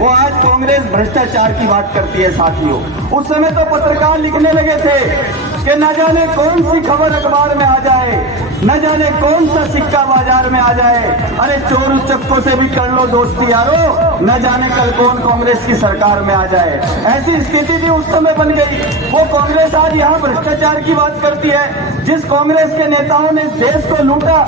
वो आज कांग्रेस भ्रष्टाचार की बात करती है साथियों। उस समय तो पत्रकार लिखने लगे थे कि न जाने कौन सी खबर अखबार में आ जाए, न जाने कौन सा सिक्का बाजार में आ जाए, अरे चोर उचक्कों से भी कर लो दोस्ती यारो, न जाने कल कौन कांग्रेस की सरकार में आ जाए। ऐसी स्थिति भी उस समय बन गई। वो कांग्रेस आज यहाँ भ्रष्टाचार की बात करती है। जिस कांग्रेस के नेताओं ने देश को लूटा,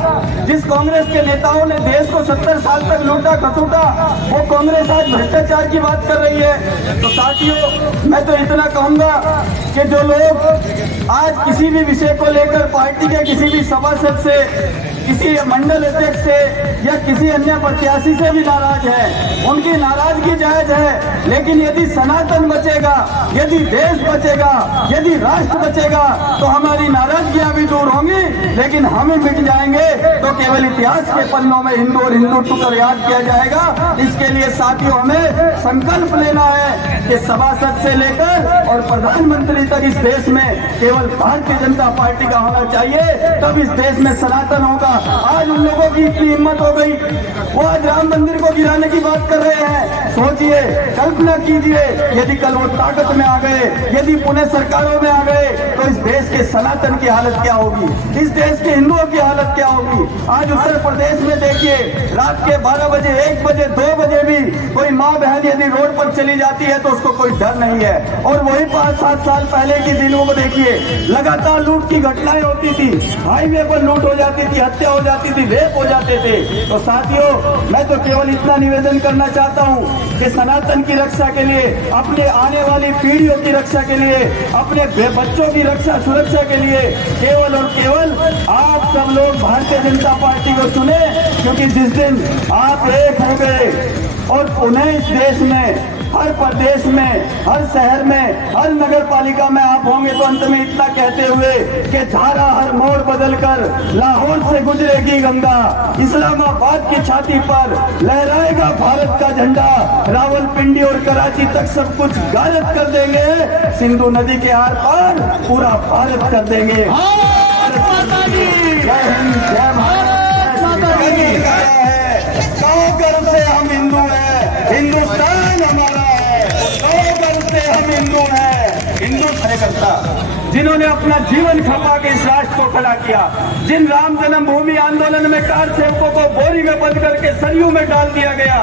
जिस कांग्रेस के नेताओं ने देश को 70 साल तक लूटा खसूटा, वो कांग्रेस आज भ्रष्टाचार की बात कर रही है। तो साथियों, मैं तो इतना कहूंगा कि जो लोग आज किसी भी विषय को लेकर पार्टी के किसी भी सभासद से, किसी मंडल अध्यक्ष से या किसी अन्य प्रत्याशी से भी नाराज है, उनकी नाराजगी जायज है, लेकिन यदि सनातन बचेगा, यदि देश बचेगा, यदि राष्ट्र बचेगा तो हमारी नाराजगियां भी दूर होंगी, लेकिन हम मिट जाएंगे तो केवल इतिहास के पन्नों में हिंदू और हिंदुत्व को याद किया जाएगा। इसके लिए साथियों हमें संकल्प लेना है कि सभासद से लेकर और प्रधानमंत्री तक इस देश में केवल भारतीय जनता पार्टी का होना चाहिए, तब इस देश में सनातन होगा। आज उन लोगों की इतनी हिम्मत हो गई, वो आज राम मंदिर को गिराने की बात कर रहे हैं। सोचिए, कल्पना कीजिए, यदि कल वो ताकत में आ गए, यदि पुणे सरकारों में आ गए तो इस देश के सनातन की हालत क्या होगी, इस देश के हिंदुओं की हालत क्या होगी। आज उत्तर प्रदेश में देखिए, रात के 12 बजे, 1 बजे, 2 बजे भी कोई माँ बहन यदि रोड पर चली जाती है तो उसको कोई डर नहीं है। और वही 5-7 साल पहले के दिनों को देखिए, लगातार लूट की घटनाएं होती थी, हाईवे पर लूट हो जाती थी, हत्या हो जाती थी, रेप हो जाते थे। तो साथियों, मैं तो केवल इतना निवेदन करना चाहता हूं कि सनातन की रक्षा के लिए, अपने आने वाली पीढ़ियों की रक्षा के लिए, अपने बच्चों की रक्षा सुरक्षा के लिए केवल और केवल आप सब लोग भारतीय जनता पार्टी को चुने, क्योंकि जिस दिन आप एक हो गए और पुनः इस देश में, हर प्रदेश में, हर शहर में, हर नगर पालिका में आप होंगे तो अंत में इतना कहते हुए कि धारा हर मोड़ बदलकर लाहौर से गुजरेगी गंगा, इस्लामाबाद की छाती पर लहराएगा भारत का झंडा, रावलपिंडी और कराची तक सब कुछ गायब कर देंगे, सिंधु नदी के आर पार पूरा भारत कर देंगे। जय हिंद, जय भारत। गर्व से हम हिंदू हैं, हिंदुस्तान हमारा है, गर्व से हम हिंदू हैं। हिंदू कार्यकर्ता जिन्होंने अपना जीवन खपा के इस राष्ट्र को खड़ा किया, जिन राम जन्मभूमि आंदोलन में कार सेवकों को बोरी में बंद करके सरयू में डाल दिया गया,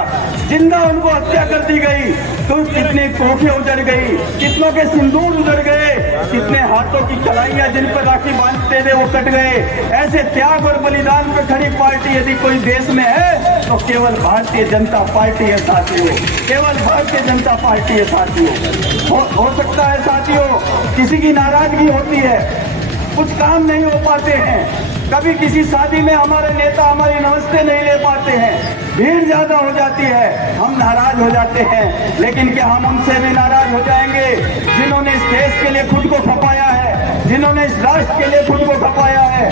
जिंदा उनको हत्या कर दी गई, तो कितनी कोखें उजड़ गई, कितनों के सिंदूर उजड़ गए, कितने हाथों की कलाइयां जिन पर राखी बांधते थे वो कट गए। ऐसे त्याग और बलिदान पे खड़ी पार्टी यदि कोई देश में है तो केवल भारतीय जनता पार्टी है साथियों, केवल भारतीय जनता पार्टी है साथियों। हो सकता है साथियों किसी की नाराजगी होती है, कुछ काम नहीं हो पाते हैं, कभी किसी शादी में हमारे नेता हमारी नमस्ते नहीं ले पाते हैं, भीड़ ज्यादा हो जाती है, हम नाराज हो जाते हैं, लेकिन क्या हम उनसे भी नाराज हो जाएंगे जिन्होंने इस देश के लिए खुद को खपाया है, जिन्होंने इस राष्ट्र के लिए खुद को खपाया है।